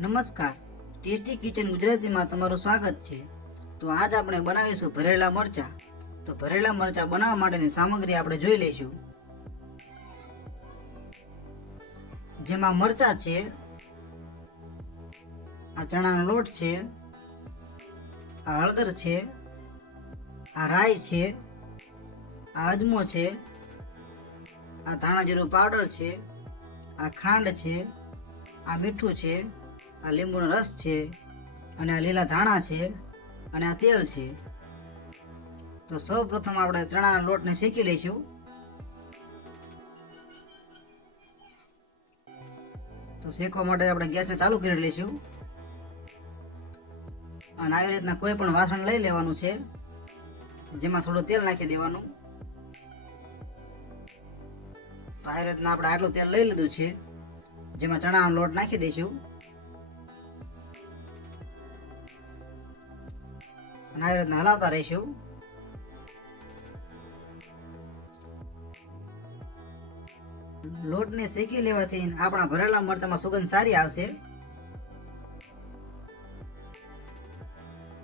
નમસ્કાર. Tasty kitchen ગુજરાતીમાં તમારું સ્વાગત છે. તો આજ આપણે બનાવીશું ભરેલા મરચા. તો ભરેલા મરચા બનાવવા માટેની સામગ્રી આપણે જોઈ લઈશું. જેમાં મરચા છે, આ ચણાનો લોટ છે, આ હળદર છે, આ રાઈ છે, આ અજમો છે, આ ધાણા જીરું પાવડર છે, આ ખાંડ છે, આ મીઠું છે આ લીંબુનો રસ છે અને આ લીલા ધાણા છે અને આ તેલ છે. તો સૌ પ્રથમ આપણે ચણાના લોટને શેકી લઈશું. તો શેકવા માટે આપણે ગેસને ચાલુ કરી લઈશું. અને આવી રીતના કોઈ પણ વાસણ લઈ લેવાનું છે, જેમાં થોડું તેલ નાખી દેવાનું. આવી રીતના આપણે આટલું તેલ લઈ લીધું છે, જેમાં ચણાનો લોટ નાખી દઈશું. અને આવી રીતના હલાવતા રહીશું. લોટને શેકી લેવાથી આપણા ભરેલા મરચામાં સુગંધ સારી આવશે.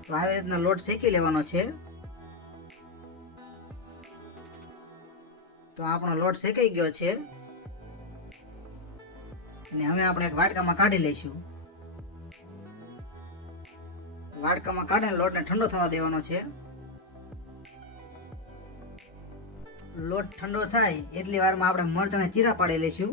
તો આવી રીતના લોટ શેકી લેવાનો છે. તો આપણો લોટ શેકાઈ ગયો છે. અને હવે આપણે એક વાટકામાં કાઢી લઈશું. વાટકામાં કાઢીને લોટને ઠંડો થવા દેવાનો છે. લોટ ઠંડો થાય એટલી વારમાં આપણે મરચાંના ચીરા પાડી લઈશું.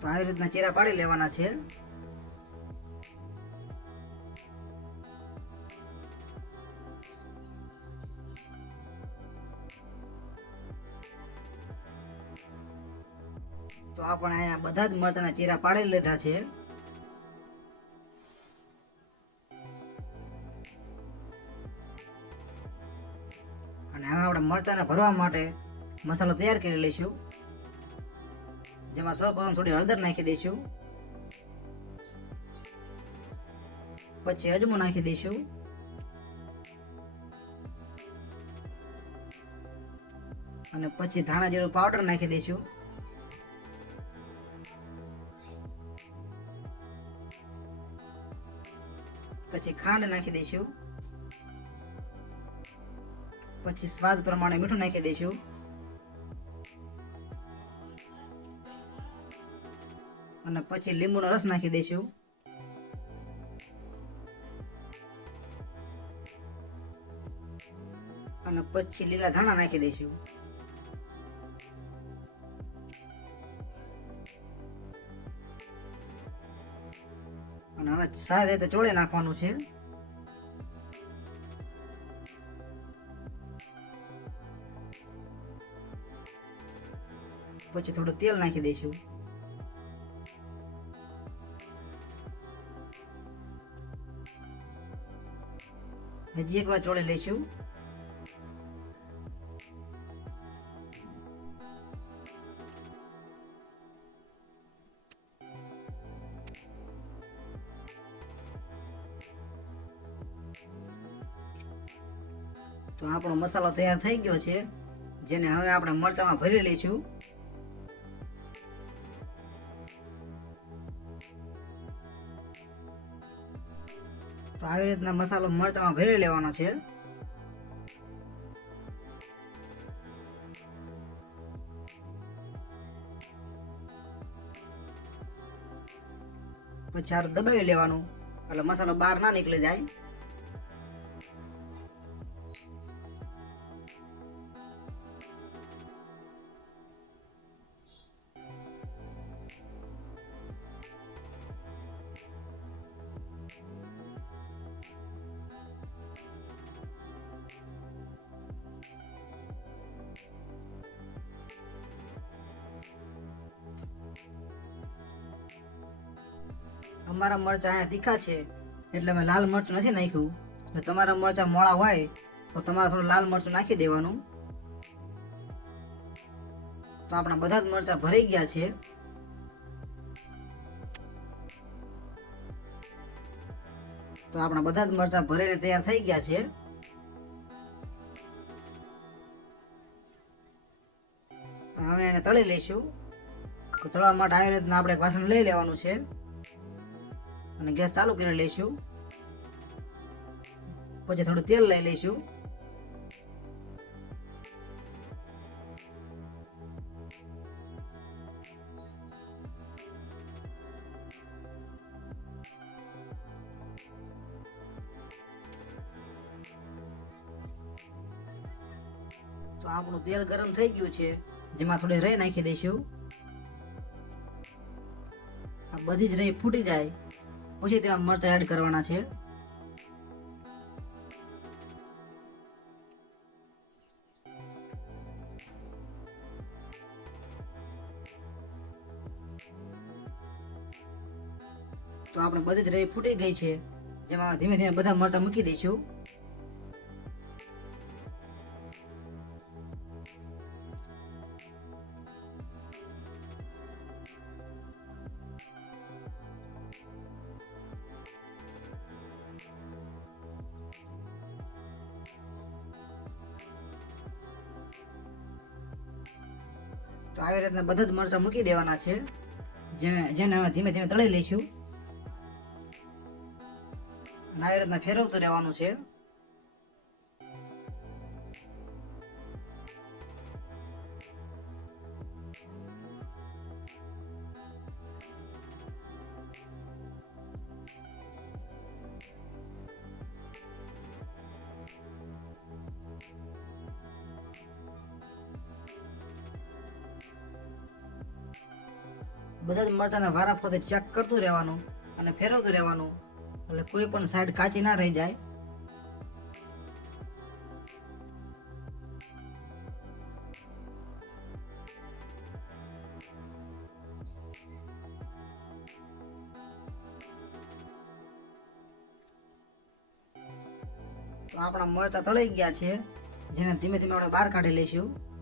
તો આવી રીતના ચીરા પાડી લેવાના છે. તો આપણે અહીંયા બધા જ મરચાના ચીરા પાડી લીધા છે. અને હવે આપણે મરચાંને ભરવા માટે મસાલો તૈયાર કરી લઈશું. જેમાં સૌ પ્રથમ થોડી હળદર નાખી દઈશું. પછી અજમો નાખી દઈશું. અને પછી ધાણા જીરું પાવડર નાખી દઈશું. પછી ખાંડ નાખી દઈશું. પછી સ્વાદ પ્રમાણે મીઠું નાખી દઈશું. અને પછી લીંબુનો રસ નાખી દઈશું. અને પછી લીલા ધાણા નાખી દઈશું. હવે સારી રીતે ચોળી નાખવાનું છે. પછી થોડું તેલ નાખી દઈશું. હજી એક વાર ચોળી લઈશું. તો આપણો મસાલો તૈયાર થઈ ગયો છે, જેને હવે આપણે મરચામાં ભરી લઈશું. તો આવી રીતના મસાલો મરચામાં ભરી લેવાનો છે. પછી દબાવી લેવાનું, એટલે મસાલો બહાર ના નીકળી જાય. અમારા મરચા અહીંયા તીખા છે, એટલે મેં લાલ મરચું નથી નાખ્યું. તમારા મરચા મોળા હોય, તો તમારે થોડું લાલ મરચું નાખી દેવાનું. તો આપણા બધા જ મરચા ભરાઈ ગયા છે. તો આપણા બધા જ મરચા ભરેલે તૈયાર થઈ ગયા છે. હવે એને તળી લઈશું. તળવા માટે આવી રીતના આપણે વાસણ લઈ લેવાનું છે. અને ગેસ ચાલુ કરી લઈશું. પછી થોડું તેલ લઈ લઈશું. તો આપણું તેલ ગરમ થઈ ગયું છે. જેમાં થોડી રહી નાખી દઈશું. આ બધી જ રહી ફૂટી જાય. પછી તેમાં મરચાં એડ કરવાના છે. તો આપણે બધી જ રહી ફૂટી ગઈ છે. જેમાં ધીમે ધીમે બધા મરચાં મૂકી દઈશું. તો આવી રીતના બધા જ મરચાં મૂકી દેવાના છે. જેને હવે ધીમે ધીમે તળી લઈશું. આવી રીતના ફેરવતું રહેવાનું છે. બધા જ મરચાંને વારા ફરતે ચેક કરતું રહેવાનું અને ફેરવતું રહેવાનું. એટલે કોઈ પણ સાઈડ કાચી ના રહી જાય. તો આપણા મરચા તળાઈ ગયા છે. જેને ધીમે ધીમે આપણે બહાર કાઢી લઈશું.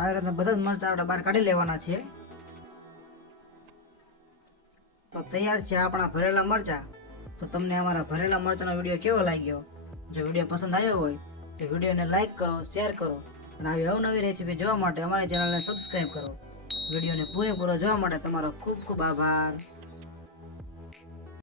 આવી રીતના બધા જ મરચાં આપણે બહાર કાઢી લેવાના છે. તો તૈયાર છે આપણા ભરેલા મરચાં. તો તમને અમારા ભરેલા મરચાંનો વીડિયો કેવો લાગ્યો? જો વીડિયો પસંદ આવ્યો હોય, તો વિડીયોને લાઈક કરો, શેર કરો અને આવી અવનવી રેસીપી જોવા માટે અમારી ચેનલને સબસ્ક્રાઈબ કરો. વિડીયોને પૂરેપૂરો જોવા માટે તમારો ખૂબ ખૂબ આભાર.